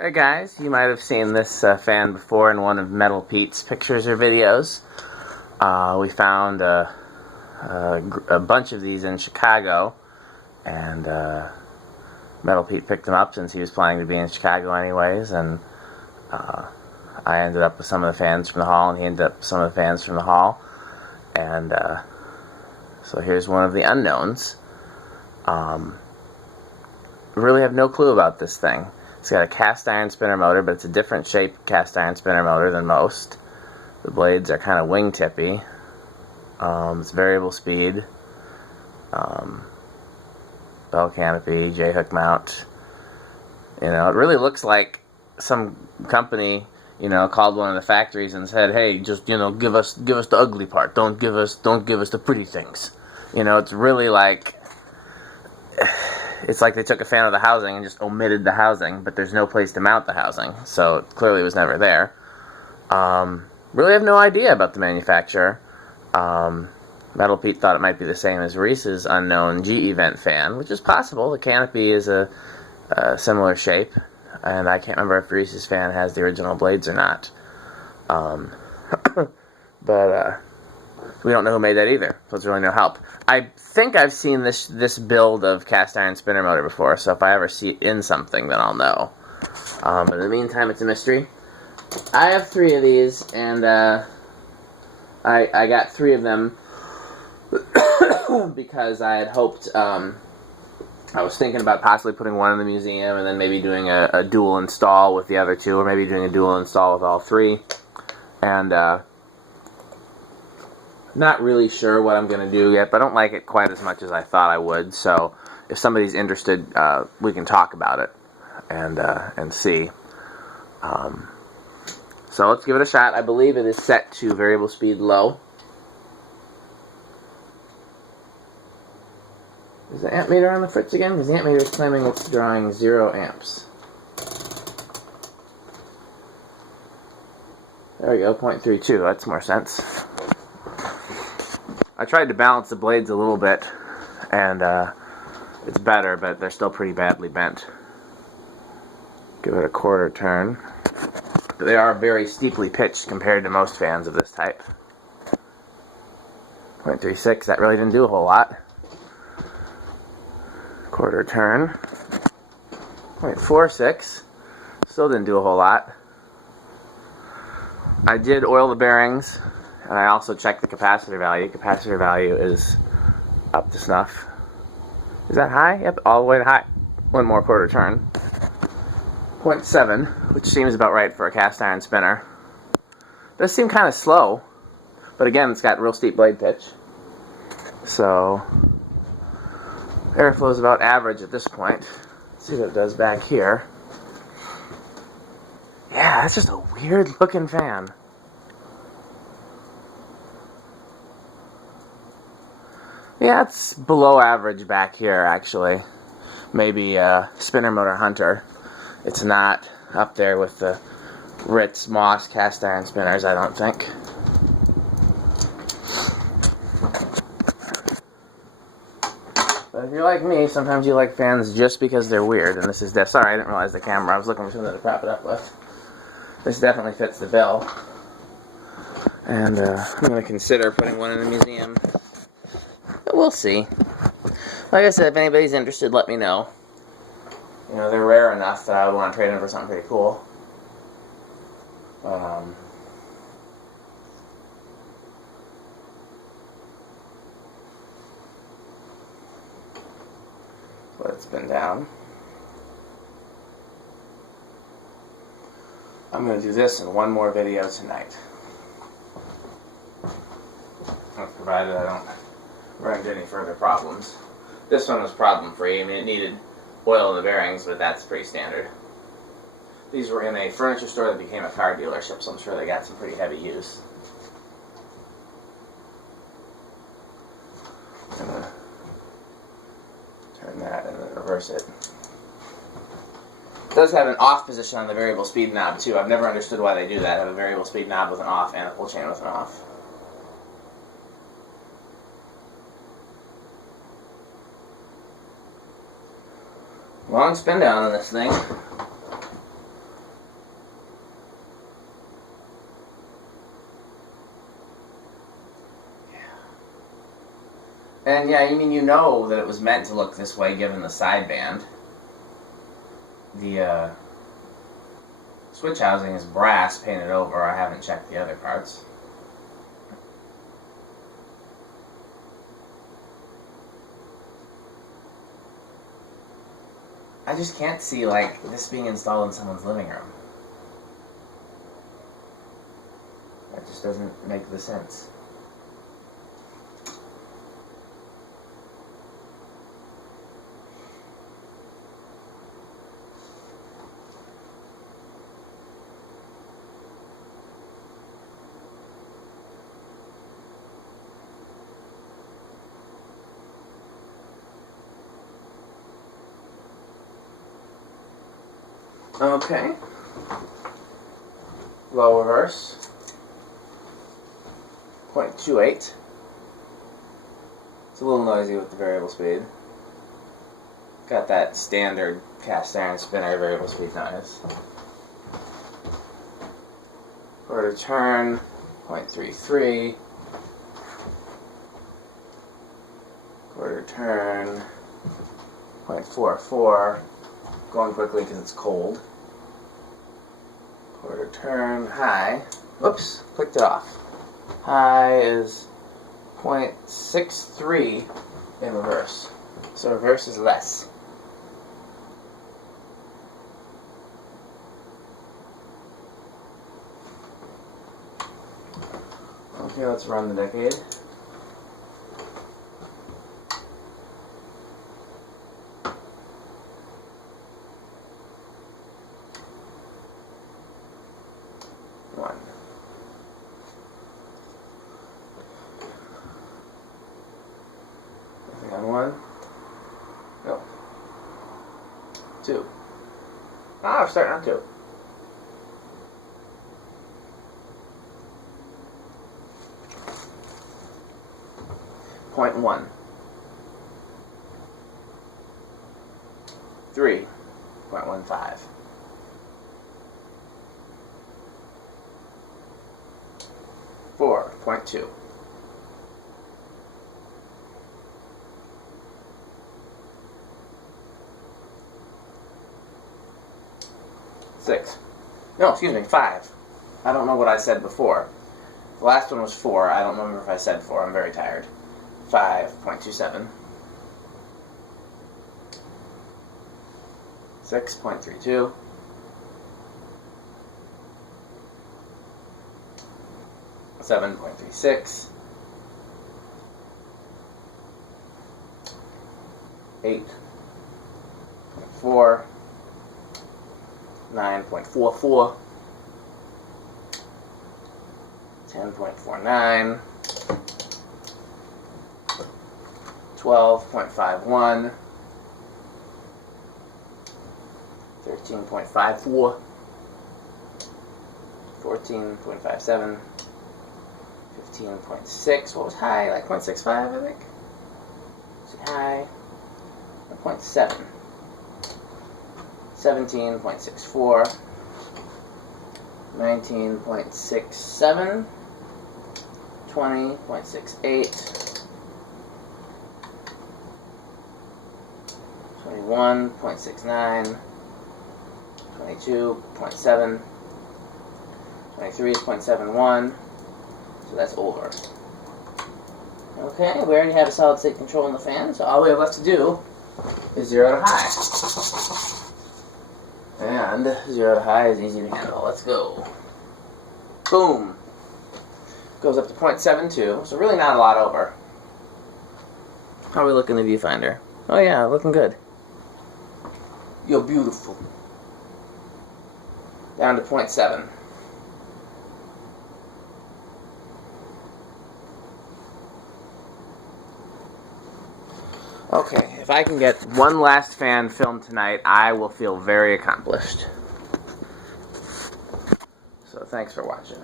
Hey guys, you might have seen this fan before in one of Metal Pete's pictures or videos. We found a bunch of these in Chicago, and Metal Pete picked them up since he was planning to be in Chicago anyways, and I ended up with some of the fans from the hall, and he ended up with some of the fans from the hall, and so here's one of the unknowns. Really have no clue about this thing. It's got a cast iron spinner motor, but it's a different shape cast iron spinner motor than most. The blades are kind of wingtippy. It's variable speed. Bell canopy, J-hook mount. You know, it really looks like some company, you know, called one of the factories and said, "Hey, just, you know, give us the ugly part. Don't give us the pretty things." You know, it's really like, it's like they took a fan of the housing and just omitted the housing, but there's no place to mount the housing, so it clearly was never there. Really have no idea about the manufacturer. Metal Pete thought it might be the same as Reese's unknown GE vent fan, which is possible. The canopy is a similar shape, and I can't remember if Reese's fan has the original blades or not. But we don't know who made that either, so it's really no help. I think I've seen this build of cast iron spinner motor before, so if I ever see it in something, then I'll know. But in the meantime, it's a mystery. I have 3 of these, and I got 3 of them because I had hoped, I was thinking about possibly putting one in the museum and then maybe doing a dual install with the other 2, or maybe doing a dual install with all 3. And not really sure what I'm going to do yet, but I don't like it quite as much as I thought I would, so if somebody's interested, we can talk about it and see. So let's give it a shot. I believe it is set to variable speed low. Is the amp meter on the fritz again? Because the amp meter is claiming it's drawing 0 amps. There we go, 0.32. That's more sense. I tried to balance the blades a little bit, and it's better, but they're still pretty badly bent. Give it a quarter turn. They are very steeply pitched compared to most fans of this type. 0.36, that really didn't do a whole lot. Quarter turn. 0.46, still didn't do a whole lot. I did oil the bearings, and I also checked the capacitor value. Capacitor value is up to snuff. Is that high? Yep, all the way to high. One more quarter turn. 0.7, which seems about right for a cast iron spinner. Does seem kind of slow, but again, it's got real steep blade pitch. So, airflow is about average at this point. Let's see what it does back here. Yeah, that's just a weird looking fan. Yeah, it's below average back here, actually. Maybe spinner motor hunter. It's not up there with the Ritz Moss cast iron spinners, I don't think. But if you're like me, sometimes you like fans just because they're weird, and this is sorry, I didn't realize the camera. I was looking for something to prop it up with. This definitely fits the bill. And I'm going to consider putting one in the museum. But we'll see. Like I said, if anybody's interested, let me know. You know, they're rare enough that I would want to trade them for something pretty cool. Let it spin down. I'm going to do this in one more video tonight. Provided I don't run into any further problems. This one was problem free. I mean, it needed oil in the bearings, but that's pretty standard. These were in a furniture store that became a car dealership, so I'm sure they got some pretty heavy use. I'm going to turn that and then reverse it. It does have an off position on the variable speed knob too. I've never understood why they do that. Have a variable speed knob with an off and a pull chain with an off. Long spin down on this thing. And yeah, you know that it was meant to look this way given the sideband. The switch housing is brass painted over. I haven't checked the other parts. I just can't see, like, this being installed in someone's living room. That just doesn't make the sense. Okay. Low reverse. 0.28. It's a little noisy with the variable speed. Got that standard cast iron spinner variable speed noise. Quarter turn. 0.33. Quarter turn. 0.44. Going quickly because it's cold. Quarter turn, high. Whoops, clicked it off. High is 0.63 in reverse. So reverse is less. Okay, let's run the decade. On one. No. Two. Ah, we're starting on two. Point one. 3.15. 4.2. 6. No, excuse me, 5. I don't know what I said before. The last one was 4. I don't remember if I said 4. I'm very tired. 5.27. 6.32. 7.36. 8.4. 9.44, 10.49, 12.51, 13.54, 14.57, 15.6. What was high? Like 0.65, I think. High. 0.7. 17.64, 19.67, 20.68, 21.69, 22.7, 23 is 0.71, so that's over. Okay, we already have a solid state control in the fan, so all we have left to do is 0 to high. And 0 to high is easy to handle. Let's go. Boom. Goes up to 0.72, so really not a lot over. How are we looking in the viewfinder? Oh yeah, looking good. You're beautiful. Down to 0.7. Okay, if I can get one last fan filmed tonight, I will feel very accomplished. So thanks for watching.